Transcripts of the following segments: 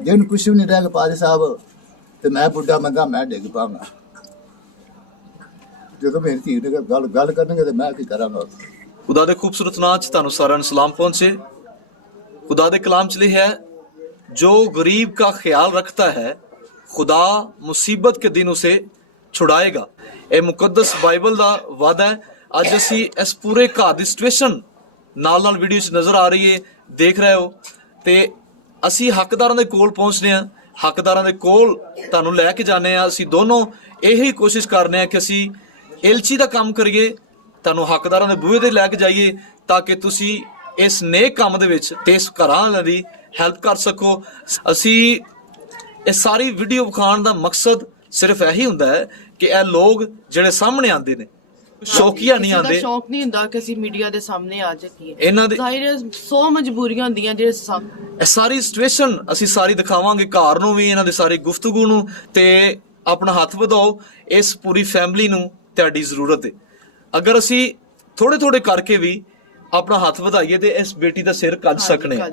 जिन कुछ भी नहीं रह गया पादी साहब तो मैं बुढ़ा बंदा मैं डिग पाऊंगा जो मेरी धी ने गल करनगे तो मैं की करांगा। खुदा दे खूबसूरत नाम च तुहानू सारिਆਂ ਨੂੰ सलाम पहुंचे। खुदा दे कलाम च लिखा है, जो गरीब का ख्याल रखता है खुदा मुसीबत के दिन उसे छुड़ाएगा। ਇਹ ਮੁਕੱਦਸ ਬਾਈਬਲ ਦਾ ਵਾਅਦਾ ਹੈ। ਅੱਜ ਅਸੀਂ ਇਸ ਪੂਰੇ ਘਰ ਦੀ ਸਿਚੁਏਸ਼ਨ ਨਾਲ ਨਾਲ ਵੀਡੀਓ 'ਚ ਨਜ਼ਰ ਆ ਰਹੀ ਹੈ, ਦੇਖ ਰਹੇ ਹੋ, ਤੇ ਅਸੀਂ ਹੱਕਦਾਰਾਂ ਦੇ ਕੋਲ ਪਹੁੰਚਦੇ ਹਾਂ। ਹੱਕਦਾਰਾਂ ਦੇ ਕੋਲ ਤੁਹਾਨੂੰ ਲੈ ਕੇ ਜਾਂਦੇ ਹਾਂ। ਅਸੀਂ ਦੋਨੋਂ ਇਹੀ ਕੋਸ਼ਿਸ਼ ਕਰਨੇ ਹਾਂ ਕਿ ਅਸੀਂ ਇਲਚੀ ਦਾ ਕੰਮ ਕਰੀਏ, ਤੁਹਾਨੂੰ ਹੱਕਦਾਰਾਂ ਦੇ ਬੂਹੇ ਤੇ ਲੈ ਕੇ ਜਾਈਏ ਤਾਂ ਕਿ ਤੁਸੀਂ ਇਸ ਨੇਕ ਕੰਮ ਦੇ ਵਿੱਚ ਤੇ ਇਸ ਘਰਾਂ ਵਾਲਿਆਂ ਦੀ ਹੈਲਪ ਕਰ ਸਕੋ। ਅਸੀਂ ਇਹ ਸਾਰੀ ਵੀਡੀਓ ਵਿਖਾਉਣ ਦਾ ਮਕਸਦ ਸਿਰਫ ਇਹੀ ਹੁੰਦਾ ਹੈ ਕਿ ਇਹ ਲੋਕ ਜਿਹੜੇ ਸਾਹਮਣੇ ਆਉਂਦੇ ਨੇ ਸ਼ੌਕੀਆ ਨਹੀਂ ਆਉਂਦੇ। ਸ਼ੌਕ ਨਹੀਂ ਹੁੰਦਾ ਕਿ ਅਸੀਂ ਮੀਡੀਆ ਦੇ ਸਾਹਮਣੇ ਆ ਜਾਈਏ। ਇਹਨਾਂ ਦੇ ਜ਼ਾਹਿਰ ਹੈ 100 ਮਜਬੂਰੀਆਂ ਹੁੰਦੀਆਂ ਜਿਹੜੇ ਇਹ ਸਾਰੀ ਸਿਚੁਏਸ਼ਨ ਅਸੀਂ ਸਾਰੀ ਦਿਖਾਵਾਂਗੇ, ਘਰ ਨੂੰ ਵੀ, ਇਹਨਾਂ ਦੇ ਸਾਰੀ ਗੁਫ਼ਤਗੂ ਨੂੰ। ਤੇ ਆਪਣਾ ਹੱਥ ਵਧਾਓ, ਇਸ ਪੂਰੀ ਫੈਮਿਲੀ ਨੂੰ ਤੁਹਾਡੀ ਜ਼ਰੂਰਤ ਹੈ। ਅਗਰ ਅਸੀਂ ਥੋੜੇ ਥੋੜੇ ਕਰਕੇ ਵੀ ਆਪਣਾ ਹੱਥ ਵਧਾਈਏ ਤੇ ਇਸ ਬੇਟੀ ਦਾ ਸਿਰ ਕੱਢ ਸਕਨੇ ਆ।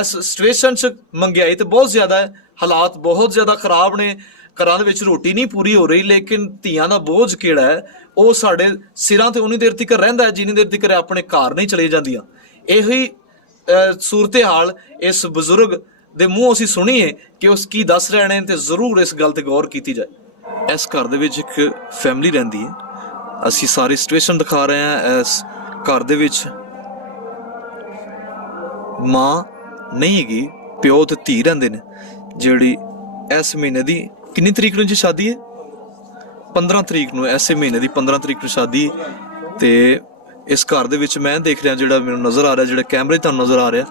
ਇਸ ਸਿਚੁਏਸ਼ਨ 'ਚ ਮਹਿੰਗਾਈ ਤੇ ਬਹੁਤ ਜ਼ਿਆਦਾ ਹੈ, ਹਾਲਾਤ ਬਹੁਤ ਜ਼ਿਆਦਾ ਖਰਾਬ ਨੇ, ਘਰਾਂ ਦੇ ਵਿੱਚ ਰੋਟੀ ਨਹੀਂ ਪੂਰੀ ਹੋ ਰਹੀ, ਲੇਕਿਨ ਧੀਆਂ ਦਾ ਬੋਝ ਕਿਹੜਾ ਹੈ ਉਹ ਸਾਡੇ ਸਿਰਾਂ ਤੇ ਉਨੀ ਦੇਰ ਤੱਕ ਰਹਿੰਦਾ ਹੈ ਜਿੰਨੀ ਦੇਰ ਤੱਕ ਆਪਣੇ ਘਰ ਨਹੀਂ ਚਲੇ ਜਾਂਦੀਆਂ। ਇਹੀ ਸੂਰਤ ਹਾਲ ਇਸ ਬਜ਼ੁਰਗ ਦੇ ਮੂੰਹੋਂ ਅਸੀਂ ਸੁਣੀਏ ਕਿ ਉਸ ਕੀ ਦੱਸ ਰਹੇ ਨੇ, ਤੇ ਜ਼ਰੂਰ ਇਸ ਗੱਲ ਤੇ ਗੌਰ ਕੀਤੀ ਜਾਏ। ਇਸ ਘਰ ਦੇ ਵਿੱਚ ਇੱਕ ਫੈਮਿਲੀ ਰਹਿੰਦੀ ਹੈ, ਅਸੀਂ ਸਾਰੀ ਸਿਚੁਏਸ਼ਨ ਦਿਖਾ ਰਹੇ ਹਾਂ। ਇਸ ਘਰ ਦੇ ਵਿੱਚ ਮਾਂ ਨਹੀਂ ਹੈਗੀ, ਪਿਓ ਤੇ ਧੀ ਰਹਿੰਦੇ ਨੇ, ਜਿਹੜੀ ਇਸ ਮਹੀਨੇ ਦੀ ਕਿੰਨੀ ਤਰੀਕ ਨੂੰ ਜੀ ਸ਼ਾਦੀ ਹੈ? 15 ਤਰੀਕ ਨੂੰ, ਐਸੇ ਮਹੀਨੇ ਦੀ 15 ਤਰੀਕ ਨੂੰ ਸ਼ਾਦੀ। ਤੇ ਇਸ ਘਰ ਦੇ ਵਿੱਚ ਮੈਂ ਦੇਖ ਰਿਹਾ, ਜਿਹੜਾ ਮੈਨੂੰ ਨਜ਼ਰ ਆ ਰਿਹਾ, ਜਿਹੜਾ ਕੈਮਰੇ ਤੁਹਾਨੂੰ ਨਜ਼ਰ ਆ ਰਿਹਾ,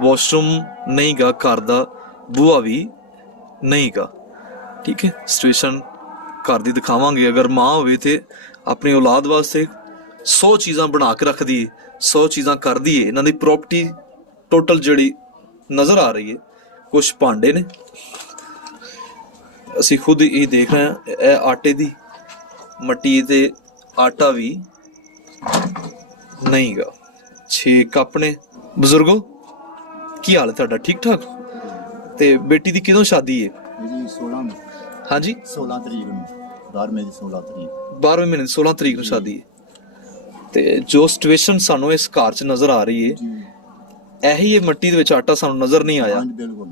ਵਾਸ਼ਰੂਮ ਨਹੀਂ ਗਾ, ਘਰ ਦਾ ਬੂਹਾ ਵੀ ਨਹੀਂ ਗਾ। ਠੀਕ ਹੈ, ਸਿਚੁਏਸ਼ਨ ਘਰ ਦੀ ਦਿਖਾਵਾਂਗੇ। ਅਗਰ ਮਾਂ ਹੋਵੇ ਤੇ ਆਪਣੀ ਔਲਾਦ ਵਾਸਤੇ 100 ਚੀਜ਼ਾਂ ਬਣਾ ਕੇ ਰੱਖਦੀ, 100 ਚੀਜ਼ਾਂ ਕਰਦੀ ਏ। ਇਹਨਾਂ ਦੀ ਪ੍ਰੋਪਰਟੀ ਟੋਟਲ ਜਿਹੜੀ ਨਜ਼ਰ ਆ ਰਹੀ ਹੈ, ਕੁਝ ਭਾਂਡੇ ਨੇ, ਅਸੀਂ ਖੁਦ ਇਹ ਦੇਖ ਰਹੇ ਹਾਂ। ਇਹ ਆਟੇ ਦੀ ਮੱਟੀ ਤੇ ਆਟਾ ਵੀ ਨਹੀਂ ਗਾ। 6 ਕੱਪ ਨੇ। ਬਜ਼ੁਰਗੋ, ਕੀ ਹਾਲ ਹੈ ਤੁਹਾਡਾ? ਠੀਕ ਠਾਕ? ਤੇ ਬੇਟੀ ਦੀ ਕਿਦੋਂ ਸ਼ਾਦੀ ਹੈ? ਜੀ 16 ਨੂੰ। ਹਾਂਜੀ 16 ਤਰੀਕ ਨੂੰ, 12ਵੇਂ ਦੀ 16 ਤਰੀਕ, 12ਵੇਂ ਮਹੀਨੇ 16 ਤਰੀਕ ਨੂੰ ਸ਼ਾਦੀ ਹੈ। ਤੇ ਜੋ ਸਿਚੁਏਸ਼ਨ ਸਾਨੂੰ ਇਸ ਘਰ 'ਚ ਨਜ਼ਰ ਆ ਰਹੀ ਹੈ, ਇਹੀ ਇਹ ਮੱਟੀ ਦੇ ਵਿੱਚ ਆਟਾ ਸਾਨੂੰ ਨਜ਼ਰ ਨਹੀਂ ਆਇਆ। ਬਿਲਕੁਲ।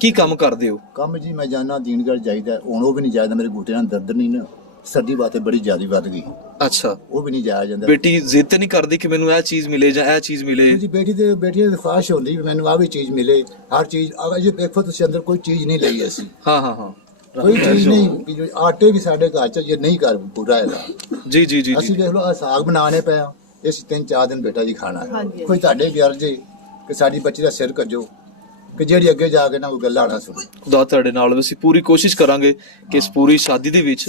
ਕੀ ਕੰਮ ਕਰਦੇ ਹੋ? ਕੰਮ ਜੀ ਮੈਂ ਜਾਣਾ ਦੀਨਗੜ੍ਹ ਜਾਈਦਾ, ਹੁਣ ਉਹ ਵੀ ਨਹੀਂ ਜਾਇਦਾ, ਮੇਰੇ ਗੋਟਿਆਂ ਦਾ ਦਰਦ ਨਹੀਂ ਨਾ, ਸਰਦੀ ਬਾਤੇ ਬੜੀ ਜ਼ਿਆਦਾ ਵੱਧ ਗਈ। ਅੱਛਾ, ਉਹ ਵੀ ਨਹੀਂ ਜਾਇਆ ਜਾਂਦਾ। ਬੇਟੀ ਜ਼ਿੱਦ ਨਹੀਂ ਕਰਦੀ ਕਿ ਮੈਨੂੰ ਇਹ ਚੀਜ਼ ਮਿਲੇ ਜਾਂ ਇਹ ਚੀਜ਼ ਮਿਲੇ? ਜੀ ਬੇਟੀ ਦੀ ਖੁਆਇਸ਼ ਹੁੰਦੀ ਵੀ ਮੈਨੂੰ ਆਹ ਵੀ ਚੀਜ਼ ਮਿਲੇ, ਹਰ ਚੀਜ਼। ਅਜੇ ਦੇਖੋ ਤੁਸੀਂ ਅੰਦਰ ਕੋਈ ਚੀਜ਼ ਨਹੀਂ ਲਈ ਅਸੀਂ। ਹਾਂ ਹਾਂ ਹਾਂ, ਕੋਈ ਚੀਜ਼ ਨਹੀਂ। ਆਟੇ ਵੀ ਸਾਡੇ ਘਰ ਚ ਜੇ ਨਹੀਂ ਘਰ ਪੂਰਾ ਹੈਗਾ। ਜੀ ਜੀ ਜੀ। ਅਸੀਂ ਦੇਖ ਲਓ ਸਾਗ ਬਣਾਣੇ ਪਿਆ, ਅਸੀਂ 3-4 ਦਿਨ ਬੇਟਾ ਜੀ ਖਾਣਾ ਹੈ। ਕੋਈ ਤੁਹਾਡੇ ਵੀ ਅਰਜ਼ੇ ਕਿ ਸਾਡੀ ਬੱਚੀ ਦਾ ਸਿਰ ਕੱਜੋ, ਕਿ ਜਿਹੜੀ ਅੱਗੇ ਜਾ ਕੇ ਨਾ ਕੋਈ ਗੱਲਾਂ ਨਾ ਸੁਣੇ। ਖੁਦਾ ਤੁਹਾਡੇ ਨਾਲ, ਅਸੀਂ ਪੂਰੀ ਕੋਸ਼ਿਸ਼ ਕਰਾਂਗੇ ਕਿ ਇਸ ਪੂਰੀ ਸ਼ਾਦੀ ਦੇ ਵਿੱਚ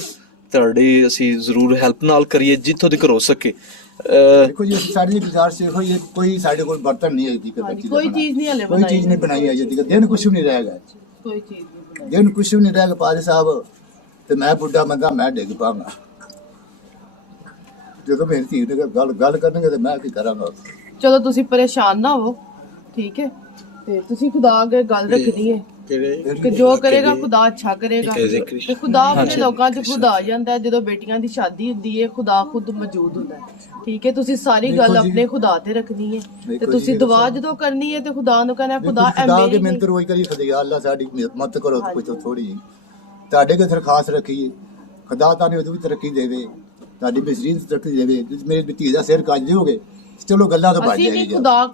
ਤੁਹਾਡੇ ਅਸੀਂ ਜ਼ਰੂਰ ਹੈਲਪ ਨਾਲ ਕਰੀਏ ਜਿੱਥੋਂ ਤੱਕ ਹੋ ਸਕੇ। ਦੇਖੋ ਜੀ ਸਾਡੀ ਗੁਜ਼ਾਰਿਸ਼ ਇਹੋ ਹੀ ਹੈ, ਕੋਈ ਸਾਡੇ ਕੋਲ ਬਰਤਨ ਨਹੀਂ ਹੈ ਜੀ, ਕੋਈ ਚੀਜ਼ ਨਹੀਂ ਹਲੇ ਕੋਈ ਚੀਜ਼ ਨਹੀਂ ਬਣਾਈ ਹੈ ਜੀ। ਦਿਨ ਕੁਛ ਵੀ ਨਹੀਂ ਰਹੇਗਾ, ਕੋਈ ਚੀਜ਼ ਨਹੀਂ, ਦਿਨ ਕੁਛ ਵੀ ਨਹੀਂ ਰਹੇਗਾ ਪਾਦੀ ਸਾਹਿਬ, ਤੇ ਮੈਂ ਬੁੱਢਾ ਬੰਦਾ ਮੈਂ ਡਿੱਗ ਪਾਵਾਂਗਾ। ਜਦੋਂ ਮੇਰੀ ਧੀ ਨੇ ਗੱਲ ਕਰਨਗੇ ਤੇ ਮੈਂ ਕੀ ਕਰਾਂਗਾ। ਚਲੋ ਤੁਸੀਂ ਪਰੇਸ਼ਾਨ ਨਾ ਹੋ, ਠੀਕ ਹੈ, ਤੇ ਤੁਸੀਂ ਖੁਦਾ ਅੱਗੇ ਗੱਲ ਰੱਖਣੀ ਹੈ ਕਿ ਜੋ ਕਰੇਗਾ ਖੁਦਾ ਅੱਛਾ ਕਰੇਗਾ। ਤੇ ਖੁਦਾ ਆਪਣੇ ਲੋਕਾਂ 'ਚ ਖੁਦ ਆ ਜਾਂਦਾ ਹੈ। ਜਦੋਂ ਬੇਟੀਆਂ ਦੀ ਸ਼ਾਦੀ ਹੁੰਦੀ ਹੈ ਖੁਦਾ ਖੁਦ ਮੌਜੂਦ ਹੁੰਦਾ ਹੈ। ਠੀਕ ਹੈ, ਤੁਸੀਂ ਸਾਰੀ ਗੱਲ ਆਪਣੇ ਖੁਦਾ ਤੇ ਰੱਖਣੀ ਹੈ, ਤੇ ਤੁਸੀਂ ਦੁਆ ਜਦੋਂ ਕਰਨੀ ਹੈ ਤੇ ਖੁਦਾ ਨੂੰ ਕਹਿਣਾ ਖੁਦਾ ਐਵੇਂ ਮਿਹਨਤ ਰੋਜ਼ ਕਰੀ ਖੁਦਾ ਅੱਲਾ ਸਾਡੀ ਮਦਦ ਕਰੋ, ਕੁਝ ਥੋੜੀ ਜੀ ਤੁਹਾਡੇ ਕੋਲ ਦਰਖਾਸਤ ਰੱਖੀਏ, ਖੁਦਾ ਤੁਹਾਨੂੰ ਉਹਦੀ ਵੀ ਤਰੱਕੀ ਦੇਵੇ, ਤੁਹਾਡੀ ਬਸਰੀਨ ਤਰੱਕੀ ਦੇਵੇ। ਮੇਰੇ ਧੀ ਦਾ ਸਿਰ ਕੱਜ ਦਿਓਗੇ, ਚਲੋ ਗੱਲਾਂ ਤਾਂ ਬਚ ਜਾਏਗੀ।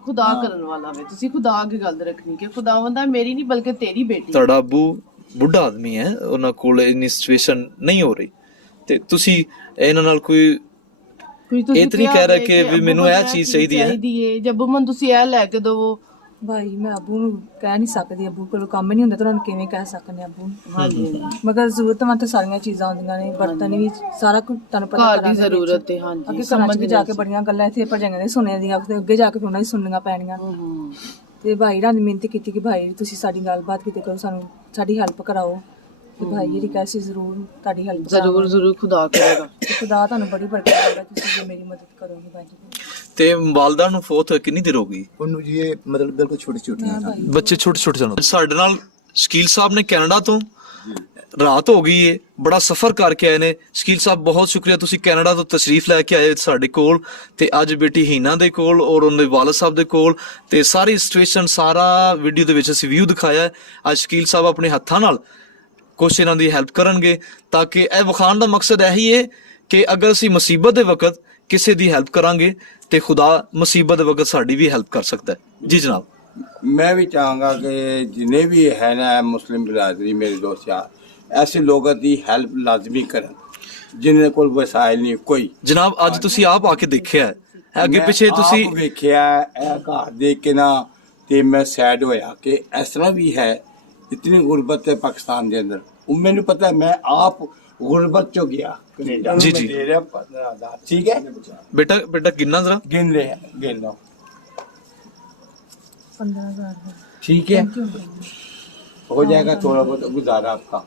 ਖੁਦਾ ਕਰਨ ਵਾਲਾ ਵੇ, ਤੁਸੀਂ ਖੁਦਾ ਅੱਗੇ ਗੱਲ ਰੱਖਣੀ ਕਿ ਖੁਦਾਵੰਦ ਮੇਰੀ ਨਹੀਂ ਬਲਕਿ ਤੇਰੀ ਬੇਟੀ। ਤੁਹਾਡਾ ਅੱਬੂ ਬੁੱਢਾ ਆਦਮੀ ਹੈ, ਉਹਨਾਂ ਕੋਲ ਇੰਨੀ ਸਿਚੁਏਸ਼ਨ ਨਹੀਂ ਹੋ ਰਹੀ, ਤੇ ਤੁਸੀਂ ਇਹਨਾਂ ਨਾਲ ਕੋਈ ਇਹ ਤਾਂ ਨਹੀਂ ਕਹਿ ਰਿਹਾ ਕਿ ਵੀ ਮੈਨੂੰ ਇਹ ਚੀਜ਼ ਚਾਹੀਦੀ ਹੈ। ਜੱਬੂ ਮਨ ਤੁਸੀਂ ਇਹ ਲੈ ਕੇ ਦਵੋ। ਭਾਈ ਮੈਂ ਅੱਬੂ ਨੂੰ ਕਹਿ ਨਹੀਂ ਸਕਦੀ, ਅੱਬੂ ਕੋਲ ਕੰਮ ਨਹੀਂ ਹੁੰਦਾ ਤਾਂ ਉਹਨਾਂ ਨੂੰ ਕਿਵੇਂ ਕਹਿ ਸਕਨੇ ਅੱਬੂ ਨੂੰ। ਮਗਰ ਜ਼ਰੂਰਤ ਸਾਰੀਆਂ ਚੀਜ਼ਾਂ ਹੁੰਦੀਆਂ ਨੇ, ਬਰਤਨ ਵੀ ਸਾਰਾ ਕੁਝ ਤੁਹਾਨੂੰ ਪਤਾ ਘਰ ਦੀ ਜ਼ਰੂਰਤ ਹੈ। ਹਾਂਜੀ, ਅੱਗੇ ਸਮਝ ਜਾ ਕੇ ਬੜੀਆਂ ਗੱਲਾਂ ਇੱਥੇ ਭਜਾਈਆਂ ਨੇ ਸੁਣਿਆ ਦੀਆਂ, ਅੱਗੇ ਜਾ ਕੇ ਉਹਨਾਂ ਦੀ ਸੁਣਨੀਆਂ ਪੈਣੀਆਂ। ਤੇ ਭਾਈ ਨਾਲ ਮਿਹਨਤ ਕੀਤੀ ਕਿ ਭਾਈ ਤੁਸੀਂ ਸਾਡੀ ਗੱਲਬਾਤ ਕੀਤੀ ਕਰੋ, ਸਾਨੂੰ ਸਾਡੀ ਹੈਲਪ ਕਰਾਓ। ਤੇ ਭਾਈ ਜਿਹੜੀ ਕੈਸੀ ਜ਼ਰੂਰ ਤੁਹਾਡੀ ਹੈਲਪ ਜ਼ਰੂਰ ਖੁਦਾ ਕਰੇਗਾ। ਖੁਦਾ ਤੁਹਾਨੂੰ ਬੜੀ ਬਰਕਤ ਦੇਵੇਗਾ ਤੁਸੀਂ ਜੇ ਮੇਰੀ ਮਦਦ ਕਰੋਗੇ ਭਾਈ ਜੀ। ਤੇ ਵਾਲਦਾ ਨੂੰ ਫੌਤ ਹੋਏ ਕਿੰਨੀ ਦੇਰ ਹੋ ਗਈ? ਉਹਨੂੰ ਜੀ ਇਹ ਮਤਲਬ ਬਿਲਕੁਲ ਛੋਟੇ ਛੋਟੇ ਬੱਚੇ ਛੋਟੇ ਛੋਟੇ ਸਨ। ਸਾਡੇ ਨਾਲ ਸ਼ਕੀਲ ਸਾਹਿਬ ਨੇ ਕੈਨੇਡਾ ਤੋਂ ਰਾਤ ਹੋ ਗਈ ਏ, ਬੜਾ ਸਫ਼ਰ ਕਰਕੇ ਆਏ ਨੇ। ਸ਼ਕੀਲ ਸਾਹਿਬ ਬਹੁਤ ਸ਼ੁਕਰੀਆ, ਤੁਸੀਂ ਕੈਨੇਡਾ ਤੋਂ ਤਸ਼ਰੀਫ ਲੈ ਕੇ ਆਏ ਸਾਡੇ ਕੋਲ, ਤੇ ਅੱਜ ਬੇਟੀ ਹੀਨਾ ਦੇ ਕੋਲ ਔਰ ਉਹਨਾਂ ਦੇ ਵਾਲਦ ਸਾਹਿਬ ਦੇ ਕੋਲ, ਤੇ ਸਾਰੀ ਸਿਚੁਏਸ਼ਨ ਸਾਰਾ ਵੀਡੀਓ ਦੇ ਵਿੱਚ ਅਸੀਂ ਵਿਊ ਦਿਖਾਇਆ ਹੈ। ਅੱਜ ਸ਼ਕੀਲ ਸਾਹਿਬ ਆਪਣੇ ਹੱਥਾਂ ਨਾਲ ਕੁਛ ਇਹਨਾਂ ਦੀ ਹੈਲਪ ਕਰਨਗੇ, ਤਾਂ ਕਿ ਇਹ ਵਿਖਾਉਣ ਦਾ ਮਕਸਦ ਇਹੀ ਹੈ ਕਿ ਅਗਰ ਅਸੀਂ ਮੁਸੀਬਤ ਦੇ ਵਕਤ ਕਿਸੇ ਦੀ ਹੈਲਪ ਕਰਾਂਗੇ ਤੇ ਖੁਦਾ ਮੁਸੀਬਤ ਦੇ ਵਕਤ ਸਾਡੀ ਵੀ ਹੈਲਪ ਕਰ ਸਕਦਾ ਹੈ। ਜੀ ਜਨਾਬ। मैं भी चाहूँगा कि जिन्हें भी है ना मुस्लिम बिरादरी मेरे दोस्त यार, ऐसे लोगों की हेल्प लाजमी करन जिन्हें कोल वसाइल नहीं कोई। ਜਨਾਬ ਅੱਜ ਤੁਸੀਂ ਆਪ ਆ ਕੇ ਦੇਖਿਆ ਹੈ, ਇਹ ਅੱਗੇ ਪਿੱਛੇ ਤੁਸੀਂ ਆਪ ਵੇਖਿਆ ਇਹ ਘਰ ਦੇਖ ਕੇ ਨਾ ਤੇ ਮੈਂ ਸੈਡ ਹੋਇਆ ਕਿ ਇਸ ਤਰ੍ਹਾਂ ਵੀ ਹੈ, ਇਤਨੀ ਗੁਰਬਤ ਹੈ ਪਾਕਿਸਤਾਨ ਦੇ ਅੰਦਰ। ਉਹ ਮੈਨੂੰ ਪਤਾ, ਮੈਂ ਆਪ ਗੁਰਬਤ ਚੋਂ ਗਿਆ ਕੈਨੇਡਾ। ਜੀ, मैं जी। दे रहा 15,000 ठीक है, ਬੇਟਾ ਗਿਣਨਾ ਜ਼ਰਾ। गिन ले गिन लो 15,000 ठीक है, हो जाएगा थोड़ा बहुत गुजारा आपका।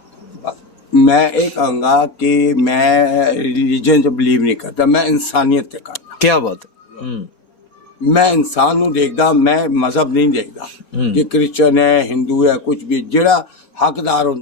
मैं एक कहूँगा कि मैं रिलीजन से बिलीव नहीं करता, मैं इंसानियत से करता। ਕੀ ਬਾਤ ਹੈ। मैं इंसान ਨੂੰ देखदा, मैं मजहब नहीं देखदा कि क्रिश्चियन है हिंदू है कुछ भी। ਜਿਹੜਾ हकदार